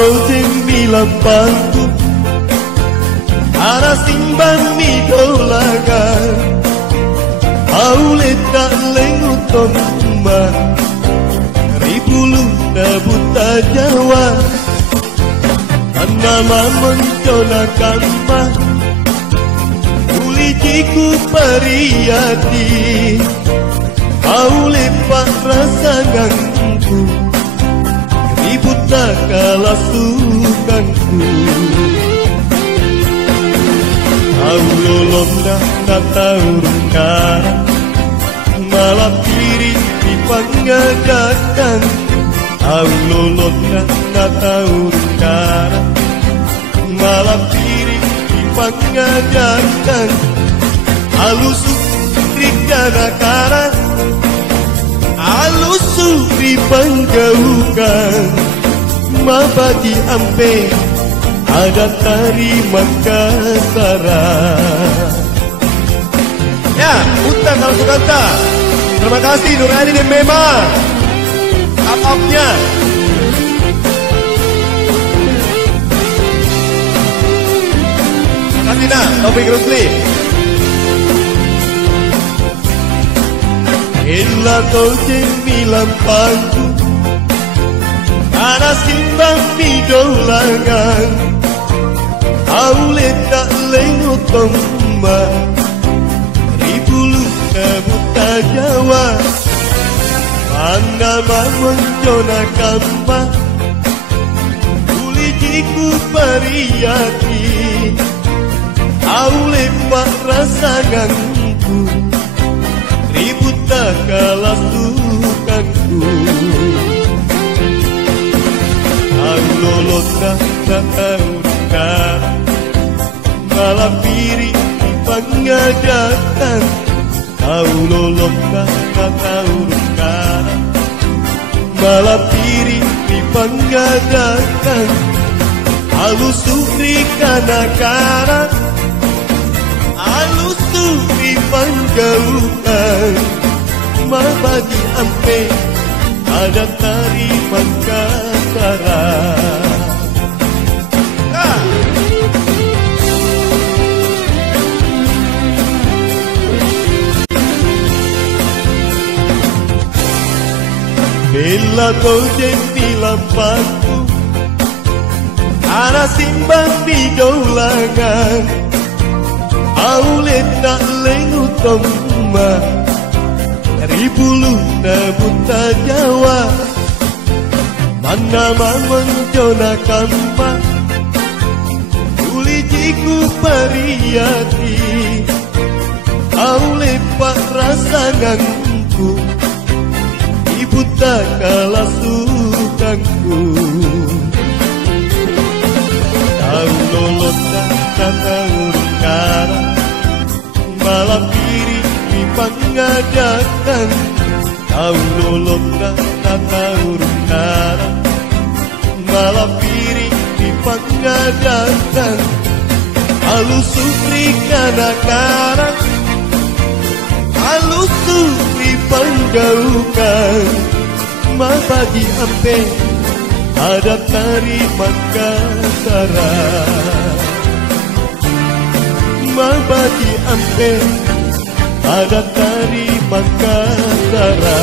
sembilan bangku Ara simban mi dolagan Aule tak lenguton ma Ribulu buta Jawa Nama mencona kama Ulijiku pariyati Aule pak rasanganku Ribut tak kalah sukanku Aulo londa nataurungka Malam kiri di panggadakan Aulo londa nataurungka Malam kiri di panggadakan Alusuk rikana kara Alusuk di panggaukan Mabadi ampe ada tari Makassara. Ya, Utang kalau Sukanta. Terima kasih Nurani dan Mema. Up-upnya. Terima kasih nak, Taufik Rusli. Ella kau jemilan pangku Ana simbang di dolangan Aule tak lengotong ma Ribulu buta Jawa Mana mencona kamba Ulijiku pariyati Aule pak rasanganku Ribut tak kalah sukanku Aulo londa nataurungkan Malam kiri di panggadakan Aulo londa nataurungkan Malam kiri di panggadakan Alusuk rikana Alusuk di panggaukan Mabadi ampe ada tari Makassara. Bila kau jemilan pangku Ana simbang di dolangan Aule tak lengutong ma Ribulu buta Jawa Mana mencona kamba Ulijiku pariyati Aule pak rasanganku Ibu tak kalah sukanku Aulo londa nataurungkan Malam kiri di panggadakan Aulo londa nataurungkan Malam kiri di panggadakan Alusuk rikana kara Alusuk di panggaukan Mabadi ampe ada tari Makassara. Mabadi ampe ada tari Makassara.